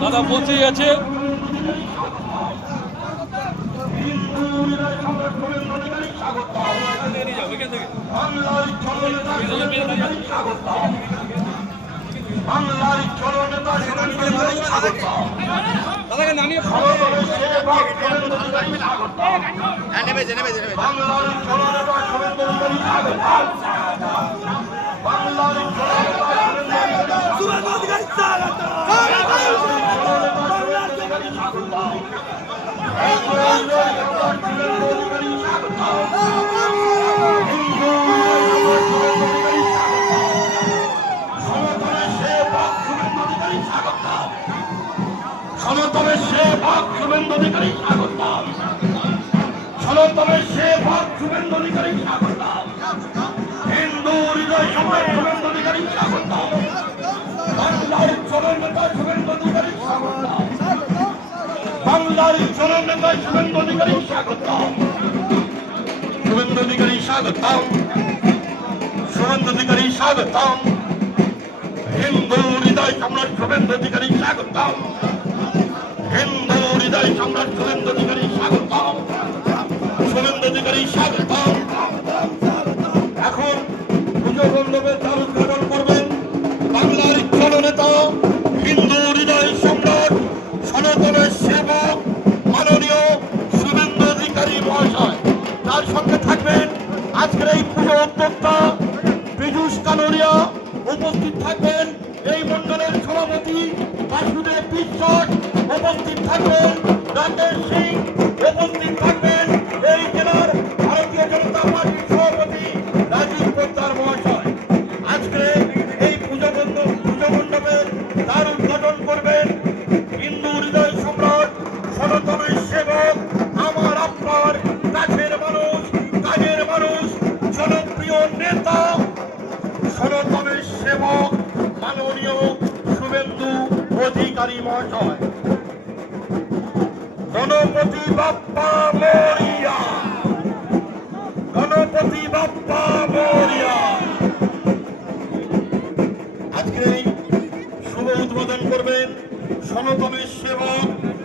দাদা পৌঁছে গেছে। দাদাকে নামিয়ে সনাতনের সেবক শুভেন্দু অধিকারী স্বাগতম। সনাতনের সেবক শুভেন্দু অধিকারী স্বাগতম। হিন্দু হৃদয় সম্রাট শুভেন্দু অধিকারী স্বাগতম। বাংলার চরণ নেতা শুভেন্দু অধিকারী স্বাগতম। বাংলার চরণ নেতা শুভেন্দু অধিকারী স্বাগতম। শুভেন্দু অধিকারী স্বাগতম। শুভেন্দু অধিকারী স্বাগতম। হিন্দু হৃদয় সম্রাট শুভেন্দু অধিকারী স্বাগতম। হিন্দু হৃদয় সম্রাট শুভেন্দু অধিকারী স্বাগতম। শুভেন্দু অধিকারী স্বাগতম। এখন পুজো মণ্ডপের দ্বার উদ্ঘাটন করবেন বাংলার জননেতা হিন্দু হৃদয় সম্রাট সনাতনের সেবক মাননীয় শুভেন্দু অধিকারী মহাশয়। তার সঙ্গে থাকবেন আজকের এই পুজো উদ্যোক্তা পীযূষ কানোরিয়া। উপস্থিত থাকবেন এই মণ্ডলের সভাপতি বাসুদেব বিশ্বাস। উপস্থিত থাকবেন রাকেশ সিং। উপস্থিত থাকবেন এই জেলার ভারতীয় জনতা পার্টির সভাপতি রাজীব পোদ্দার মহাশয়। আজকে এই পুজো মণ্ডপের দ্বার উদ্ঘাটন করবেন হিন্দু হৃদয় সম্রাট সনাতনের সেবক, আমার আপনার কাছের মানুষ, কাজের মানুষ, জনপ্রিয় নেতা সনাতনের সেবক মাননীয় শুভেন্দু অধিকারী মহাশয়। গণপতি বাপ্পা মোরিয়া। গণপতি বাপ্পা মোরিয়া। আজকে শুভ উদ্বোধন করবেন সনাতনের সেবক